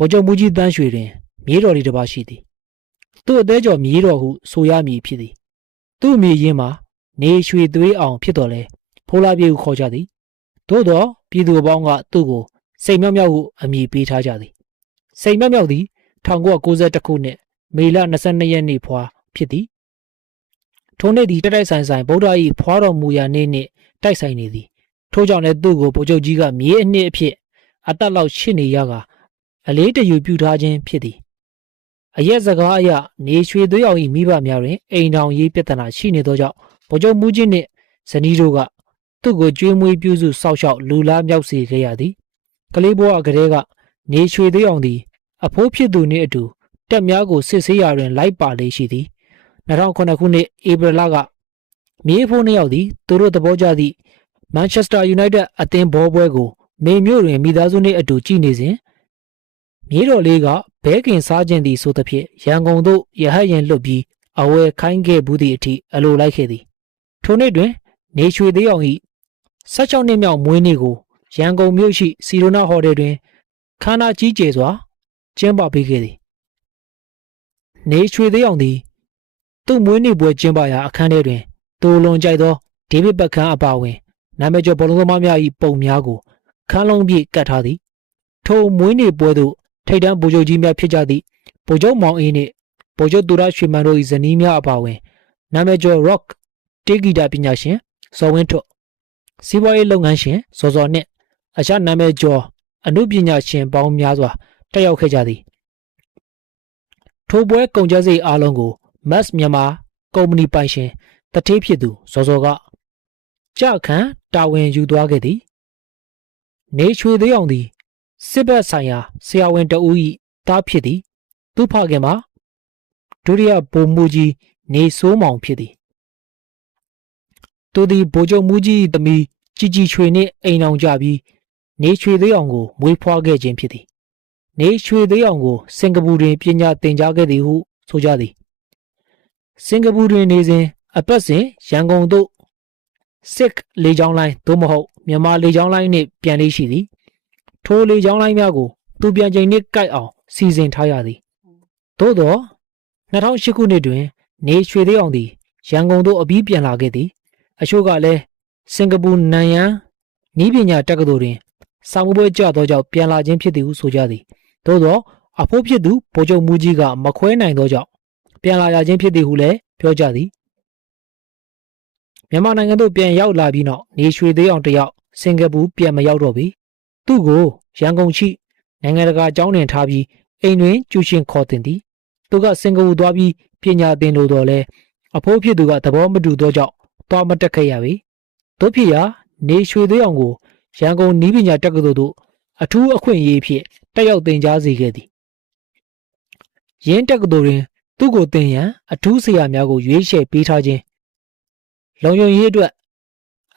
ဗိုလ်ချုပ်မူကြီးတန်းရွှေတွင်မြေတော်လေးတစ်ပါးရှိသည်သူ့အသေးကျော်မြေတော်ဟုဆိုရမည်ဖြစ်သည်သူ့မြေရင်းမှာနေရွှေသွေးအောင်ဖြစ်တော်လဲဖိုးလာပြေဟုခေါ်ကြသည်သို့သောပြည်သူအပေါင်းကသူ့ကိုစိတ်မြောက်မြောက်ဟုအမည်ပေးထားကြသည်စိတ်မြောက်မြောက်သည်1992ခုနှစ်မေလ22ရက်နေ့ဖွာဖြစ်သည်ထိုနေ့သည်တိုက်ဆိုင်ဗုဒ္ဓ၏ဖွာတော်မူရာနေ့နှင့်တိုက်ဆိုင်နေသည်ထို့ကြောင့်လည်းသူ့ကိုဗိုလ်ချုပ်ကြီးကမြေအနှစ်အဖြစ်အသက်လောက်ရှိနေရကအလေးတယူပြုထားခြင်းဖြစ်သည်အရက်စကားအရနေရွှေသွေးအောင်၏မိဘများတွင်အိမ်ထောင်ရေးပြဿနာရှိနေသောကြောင့်ဗိုလ်ချုပ်မူကြီးနှင့်ဇနီးတို့ကသူ့ကိုကြွေးမွေးပြုစုစောက်ရှောက်လူလားမြောက်စေခဲ့ရသည်ကလေးဘဝကလေးကနေရွှေသွေးအောင်သည်အဖိုးဖြစ်သူနှင့်အတူတက်များကိုစစ်ဆေးရာတွင်လိုက်ပါလေးရှိသည်2009ခုနှစ်ဧပြီလကမြေဖိုးနှစ်ယောက်သည်သူတို့သဘောကျသည့်မန်ချက်စတာယူနိုက်တက်အသင်းဘောပွဲကိုမေမြို့တွင်မိသားစုနှင့်အတူကြည့်နေစဉ်မြေတော်လေးကဘဲကင်စားခြင်းသည်ဆိုသဖြင့်ရန်ကုန်သို့ရဟတ်ရင်လွတ်ပြီးအဝယ်ခိုင်းခဲ့ဘူးသည့်အထိအလိုလိုက်ခဲ့သည်ထိုနေ့တွင်နေရွှေသေးအောင်၏16နှစ်မြောက်မွေးနေ့ကိုရန်ကုန်မြို့ရှိစီရိုနာဟိုတယ်တွင်ခမ်းနားကြီးကျယ်စွာကျင်းပပေးခဲ့သည်နေရွှေသေးအောင်သည်သူ့မွေးနေ့ပွဲကျင်းပရာအခမ်းထဲတွင်သူလွန်ကြိုက်သောဒေးဗစ်ဘက်ခန်အပါအဝင်နာမည်ကျော်ဘောလုံးသမားများ၏ပုံများကိုခန်းလုံးပြည့်ကတ်ထားသည်ထိုမွေးနေ့ပွဲသို့ထိပ်တန်းဗိုလ်ချုပ်ကြီးများဖြစ်ကြသည့်ဗိုလ်ချုပ်မောင်အေးနှင့်ဗိုလ်ချုပ်သူရရွှေမန်းတို့၏ဇနီးများအပါအဝင်နာမည်ကျော် rock တေးဂီတပညာရှင်ဇော်ဝင်းထွတ်စီးပွားရေးလုပ်ငန်းရှင်ဇော်စော်နှင့်အခြားနာမည်ကျော်အမှုပညာရှင်ပေါင်းများစွာတက်ရောက်ခဲ့ကြသည်ထိုပွဲကုန်ကျစရိတ်အားလုံးကို Mass မြန်မာကုမ္ပဏီပိုင်ရှင်တထေးဖြစ်သူဇော်စော်ကကြခံတာဝန်ယူသွားခဲ့သည်နေရွှေသေးအောင်သည်စစ်ဘက်ဆိုင်ရာဆရာဝန်တဦး၏သားဖြစ်သည်သူဖခင်မှာဒုတိယဗိုလ်မှူးကြီးနေစိုးမောင်ဖြစ်သည်သူသည်ဗိုလ်ချုပ်မှူးကြီးသမီးကြီးရွှေနှင့်အိမ်အောင်ကြပြီးနေရွှေသေးအောင်ကိုမွေးဖွားခဲ့ခြင်းဖြစ်သည်နေရွှေသေးအောင်ကိုစင်ကာပူတွင်ပညာသင်ကြားခဲ့သည်ဟုဆိုကြသည်စင်ကာပူတွင်နေစဉ်အပတ်စဉ်ရန်ကုန်သို့စစ်လေကြောင်းလိုင်းသို့မဟုတ်မြန်မာလေကြောင်းလိုင်းနှင့်ပြန်လေးရှိသည်ထိုလေကြောင်းလိုင်းများကိုသူပြန်ချိန်နှင့်ကိုက်အောင်စီစဉ်ထားရသည်သို့သော2008ခုနှစ်တွင်နေရွှေသေးအောင်သည်ရန်ကုန်သို့အပြီးပြန်လာခဲ့သည်အချို့ကလည်းစင်ကာပူနန်ယန်နည်းပညာတက္ကသိုလ်တွင်စာမှုပွဲကျသောကြောင့်ပြန်လာခြင်းဖြစ်သည်ဟုဆိုကြသည်သို့သောအဖိုးဖြစ်သူဗိုလ်ချုပ်မူကြီးကမခွဲနိုင်သောကြောင့်ပြန်လာရခြင်းဖြစ်သည်ဟုလည်းပြောကြသည်မြန်မာနိုင်ငံသို့ပြန်ရောက်လာပြီးနောက်နေရွှေသေးအောင်တယောက်စင်ကာပူပြန်မရောက်တော့ပြီသူ့ကိုရန်ကုန်ရှိနိုင်ငံတကာကျောင်းတွင်ထားပြီးအိမ်တွင်ကျူရှင်ခေါ်တင်သည်သူကစင်ကာပူသွားပြီးပညာသင်လို့တော့လဲအဖိုးဖြစ်သူကသဘောမတူသောကြောင့်သွားမတက်ခဲ့ရပြီတို့ဖြစ်ရာနေရွှေသေးအောင်ကိုရန်ကုန်နည်းပညာတက္ကသိုလ်သို့အထူးအခွင့်အရေးဖြင့်တက်ရောက်သင်ကြားစေခဲ့သည်ရင်းတက္ကသိုလ်တွင်သူ့ကိုသင်ရန်အထူးဆရာများကိုရွေးချယ်ပေးထားခြင်းလုံခြုံရေးအတွက်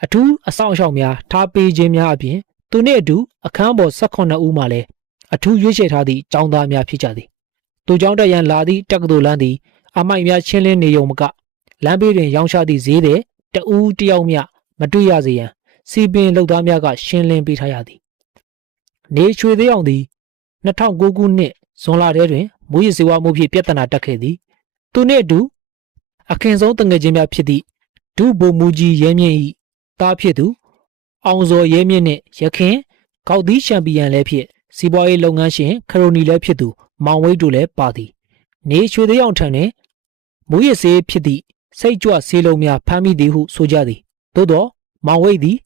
အထူးအဆောင်အရှောက်များထားပေးခြင်းများအပြင်သူနှင့်အတူအခန်းပေါ်18ဦးမှလည်းအထူးရွေးချယ်ထားသည့်ကျောင်းသားများဖြစ်ကြသည်သူကျောင်းတက်ရန်လာသည့်တက္ကသိုလ်လမ်းသည်အမိုက်များရှင်းလင်းနေုံမကလမ်းဘေးတွင်ရောင်းချသည့်ဈေးသည်တဦးတယောက်မျှမတွေ့ရစေရန်စီပင်လုပ်သားများကရှင်းလင်းပေးထားရသည်နေရွှေသေးအောင်သည်2009ခုနှစ်ဇွန်လထဲတွင်မူရစ်စေဝါမှုဖြင့်ပြဿနာတက်ခဲ့သည်သူနှင့်အတူအခင်းဆုံးတငယ်ချင်းများဖြစ်သည့်ဒုဗိုလ်မှူးကြီးရဲမြင့်၏သားဖြစ်သူအောင်စောရဲမြင့်နှင့်ရခင်ကောက်သီးချန်ပီယံလည်းဖြစ်စီးပွားရေးလုပ်ငန်းရှင်ခရိုနီလည်းဖြစ်သူမောင်ဝိတ်တို့လည်းပါသည်နေရွှေသေးအောင်ထံတွင်မူရစ်စေးဖြစ်သည့်စိတ်ကြွဆေးလုံးများဖမ်းမိသည်ဟုဆိုကြသည်သို့သောမောင်ဝိတ်သည်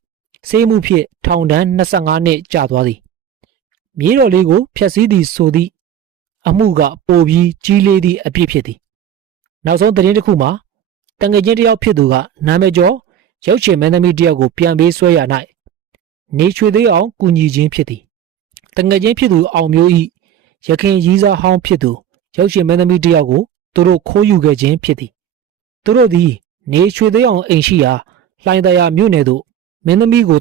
ဆေးမှုဖြင့်ထောင်ဒဏ်25နှစ်ကြာသွားသည်မြေတော်လေးကိုဖျက်ဆီးသည်ဆိုသည့်အမှုကပိုပြီးကြီးလေးသည့်အပြစ်ဖြစ်သည်နောက်ဆုံးသတင်းတစ်ခုမှာတငယ်ချင်းတယောက်ဖြစ်သူကနာမည်ကျော်ရုပ်ရှင်မင်းသမီးတယောက်ကိုပြန်ပေးဆွဲရ၌နေရွှေသေးအောင်ကူညီခြင်းဖြစ်သည်တငယ်ချင်းဖြစ်သူအောင်မျိုး၏ရခင်ရီးစားဟောင်းဖြစ်သူရုပ်ရှင်မင်းသမီးတယောက်ကိုသူတို့ခိုးယူခဲ့ခြင်းဖြစ်သည်သူတို့သည်နေရွှေသေးအောင်အိမ်ရှိရာလှိုင်သာယာမြို့နယ်သို့မင်းသမီးကို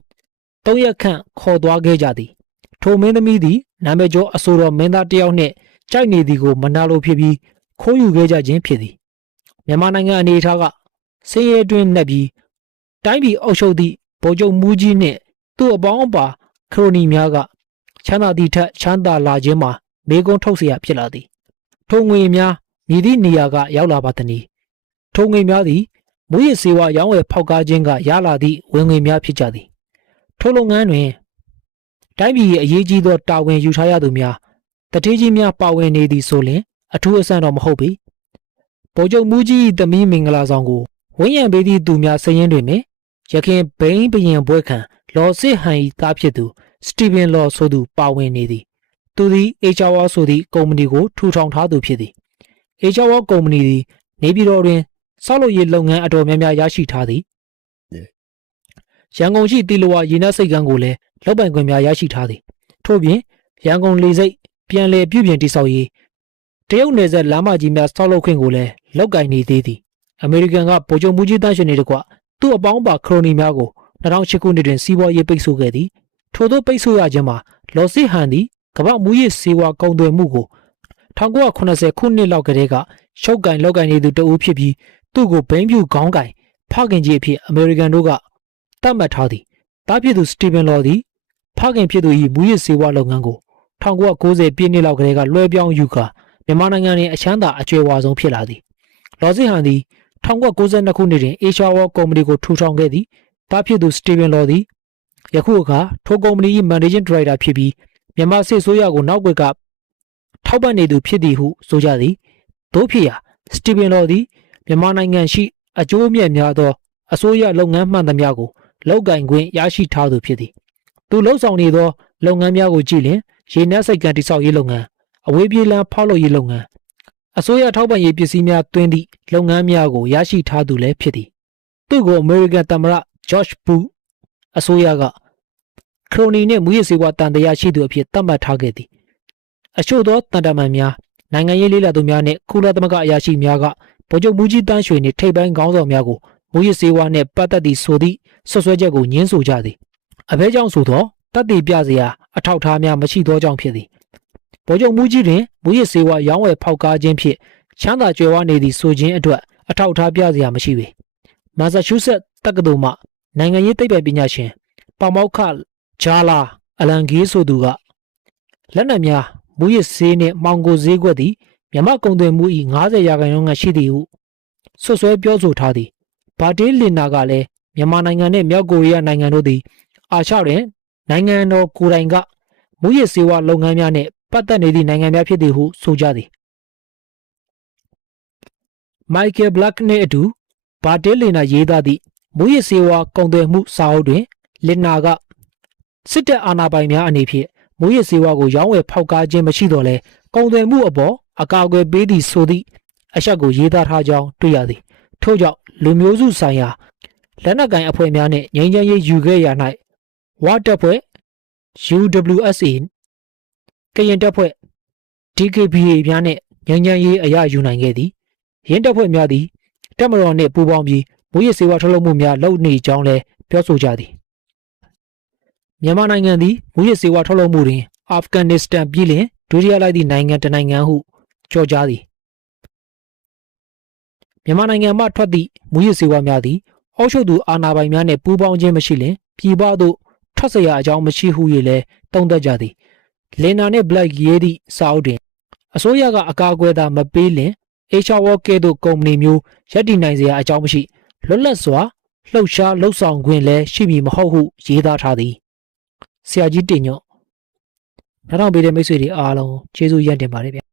3ရက်ခန့်ခေါ်သွားခဲ့ကြသည်ထိုမင်းသမီးသည်နာမည်ကျော်အဆိုတော်မင်းသားတယောက်နှင့်ကြိုက်နေသည်ကိုမနာလိုဖြစ်ပြီးခိုးယူခဲ့ကြခြင်းဖြစ်သည်မြန်မာနိုင်ငံအနေအထားကစင်းရဲတွင်နှက်ပြီးတိုင်းပြည်အုပ်ချုပ်သည့်ဗိုလ်ချုပ်မူကြီးနှင့်သူ့အပေါင်းအပါခရိုနီများကချမ်းသာသည့်ထက်ချမ်းသာလာခြင်းမှာ မေကွန်းထုတ်เสียဖြစ်လာသည်ထိုငွေများမြည်သည့်နေရာကရောက်လာပါသည်။ထိုငွေများသည်မူရစ်စေဝါရောင်းဝယ်ဖောက်ကားခြင်းကရလာသည့်ဝင်ငွေများဖြစ်ကြသည်။ထိုလုပ်ငန်းတွင်တိုင်းပြည်၏အရေးကြီးသောတာဝန်ယူထားရသူများတတိကြီးများပါဝင်နေသည်ဆိုလျှင်အထူးအဆန်းတော့မဟုတ်ပေ။ဗိုလ်ချုပ်မူကြီး၏သမီးမင်္ဂလာဆောင်ကိုဝန်းရံပေးသည့်သူများစည်ရင်းတွင်ပင်ရခင်ဘိန်းဘရင်ဘွဲခံလော်စစ်ဟန်၏သားဖြစ်သူစတီဗင်လော်ဆိုသူပါဝင်နေသည်။သူသည်အေချာဝါဆိုသည့်ကုမ္ပဏီကိုထူထောင်ထားသူဖြစ်သည်။အေချာဝါကုမ္ပဏီသည်နေပြည်တော်တွင်ဆောက်လုပ်ရေးလုပ်ငန်းအတော်များများရရှိထားသည်။ရန်ကုန်ရှိတီလဝါရေနက်စိတ်ကမ်းကိုလည်းလုပ်ပိုင်ခွင့်များရရှိထားသည်။ထို့ပြင်ရန်ကုန်လေဆိပ်ပြန်လည်ပြုပြင်တည်ဆောက်ရေးတရုတ်နယ်စပ်လမ်းမကြီးများဆောက်လုပ်ခွင့်ကိုလည်းလုပ်ကိုင်နေသေးသည်။အမေရိကန်ကဗိုလ်ချုပ်မူကြီးတန်းရွှေနေတကွသူ့အပေါင်းပါခရိုနီများကို2008ခုနှစ်တွင်စီးပွားရေးပိတ်ဆို့ခဲ့သည်။ထို့သောပိတ်ဆို့ရခြင်းမှာလော်စစ်ဟန်သည်ကမ္ဘာမူရစ်စေဝါကုန်သွယ်မှုကို1980ခုနှစ်လောက်ကတည်းကရှုပ်ကင်လောက်ကင်နေသူတဦးဖြစ်ပြီးသူ့ကိုဘိန်းဖြူခေါင်းကင်ဖခင်ကြီးအဖြစ်အမေရိကန်တို့ကတတ်မှတ်ထားသည်။တားဖြစ်သူစတီဗင်လော်သည်ဖခင်ဖြစ်သူ၏မူရစ်စေဝါလုပ်ငန်းကို1990ပြည့်နှစ်လောက်ကတည်းကလွှဲပြောင်းယူကာမြန်မာနိုင်ငံတွင်အချမ်းသာအကျွယ်ဝါဆုံးဖြစ်လာသည်။လော်စစ်ဟန်သည်1992ခုနှစ်တွင်အေရှာဝါကုမ္ပဏီကိုထူထောင်ခဲ့သည်။တားဖြစ်သူစတီဗင်လော်သည်ယခုအခါထိုကုမ္ပဏီ၏မန်နေဂျင်းဒါရိုက်တာဖြစ်ပြီးမြန်မာစစ်ဆိုးရကိုနောက်ွယ်ကထောက်ပံ့နေသူဖြစ်သည်ဟုဆိုကြသည်။သို့ဖြစ်ရာစတီဗင်လော်သည်မြန်မာနိုင်ငံရှိအကျိုးအမြတ်များသောအစိုးရလုပ်ငန်းမှန်သမျှကိုလုပ်ကိုင်ခွင့်ရရှိထားသူဖြစ်သည်။သူလှုပ်ဆောင်နေသောလုပ်ငန်းများကိုကြည့်လျင်ရေနက်စိတ်ကမ်းတည်ဆောက်ရေးလုပ်ငန်းအဝေးပြေးလမ်းဖောက်လုပ်ရေးလုပ်ငန်းအစိုးရထောက်ပံ့ရေးပစ္စည်းများတွင်းသည့်လုပ်ငန်းများကိုရရှိထားသူလည်းဖြစ်သည်။သူ့ကိုအမေရိကန်သမ္မတဂျော့ချ်ဘူးအစိုးရကခရိုနီနှင့်မူရစ်စေဝါတန်တရားရှိသူအဖြစ်သတ်မှတ်ထားခဲ့သည်။အချို့သောတန်တမန်များနိုင်ငံရေးလေးလာသူများနှင့်ကုလသမဂ္ဂအရာရှိများကဗိုလ်ချုပ်မူကြီးတန်းရွှေနှင့်ထိပ်ပိုင်းခေါင်းဆောင်များကိုမူရစ်စေဝါနှင့်ပတ်သက်သည့်ဆိုသည့်ဆွဆွဲချက်ကိုညှင်းဆိုကြသည်။အဘဲကြောင့်ဆိုသောတပ်တည်ပြစရာအထောက်အထားများမရှိသောကြောင့်ဖြစ်သည်။ဗိုလ်ချုပ်မူကြီးတွင်မူရစ်စေဝါရောင်းဝယ်ဖောက်ကားခြင်းဖြင့်ချမ်းသာကြွယ်ဝနေသည့်ဆိုခြင်းအတွက်အထောက်အထားပြစရာမရှိပေ။မက်ဆာချူးဆက်တက္ကသိုလ်မှနိုင်ငံရေးသိပ္ပံပညာရှင်ပါမောက္ခဂျာလာအလန်ဂေးဆိုသူကလက်နက်များမူရစ်ဆေးနှင့်မှောင်ခိုဈေးကွက်သည်မြန်မာကုန်သွယ်မှု၏90%ခန့်ရှိသည်ဟုဆွဆွဲပြောဆိုထားသည်။ဘာတေးလင်နာကလည်းမြန်မာနိုင်ငံနှင့်မြောက်ကိုရီးယားနိုင်ငံတို့သည်အာရှတွင်နိုင်ငံတော်ကိုယ်တိုင်ကမူရစ်ဆေးဝါးလုပ်ငန်းများနှင့်ပတ်သက်နေသည့်နိုင်ငံများဖြစ်သည်ဟုဆိုကြသည်။မိုက်ကယ်ဘလက်နှင့်အတူဘာတေးလင်နာရေးသားသည့်မူရစ်ဆေးဝါးကုန်သွယ်မှုစာအုပ်တွင်လင်နာကစစ်တပ်အာဏာပိုင်များအနေဖြင့်မူရစ်ဆေးဝါးကိုရောင်းဝယ်ဖောက်ကားခြင်းမရှိတော့လဲကုန်သွယ်မှုအပေါ်အကာအကွယ်ပေးသည့်ဆိုသည့်အချက်ကိုရေးသားထားကြောင်းတွေ့ရသည်။ထို့ကြောင့်လူမျိုးစုဆိုင်ရာလက်နက်ကိုင်အဖွဲ့များနှင့်ငြိမ်းချမ်းရေးယူခဲ့ရ၌ဝါတပ်ဖွဲ့ UWSA ကရင်တပ်ဖွဲ့ DKBA များနှင့်ငြိမ်းချမ်းရေးအရာယူနိုင်ခဲ့သည်။ရင်းတပ်ဖွဲ့များသည်တပ်မတော်နှင့်ပူးပေါင်းပြီးမူရစ်ဆေးဝါးထုတ်လုပ်မှုများလုပ်နေကြောင်းလည်းပြောဆိုကြသည်။မြန်မာနိုင်ငံသည်မူရစ်ဆေးဝါးထုတ်လုပ်မှုတွင်အာဖဂန်နစ္စတန်ပြည်လင်ဒုတိယလိုက်သည့်နိုင်ငံတစ်နိုင်ငံဟုကြော်ကြားသည်။မြန်မာနိုင်ငံမှထွက်သည့်မူရစ်ဆေးဝါးများသည်အောက်ရှုပ်သူအာဏာပိုင်များနှင့်ပူးပေါင်းခြင်းမရှိလျှင်ပြည်ပသို့ထွက်เสียအကြောင်းမရှိဟု၍လည်းတုံ့တက်ကြသည်။လင်နာနှင့်ဘလက်ရေးသည့်စာအုပ်တွင်အစိုးရကအကာအကွယ်သာမပေးလျှင်အေချာဝေါကဲ့သို့ကုမ္ပဏီမျိုးရပ်တည်နိုင်စရာအကြောင်းမရှိလွတ်လပ်စွာလှုပ်ရှားလှုပ်ဆောင်ခွင့်လည်းရှိမည်မဟုတ်ဟုရေးသားထားသည်။ဆရာကြီးတင်ညွန့်နောက်တော့ပေးတဲ့မိတ်ဆွေတွေအားလုံးကျေးဇူးရတင်ပါတယ်ဗျ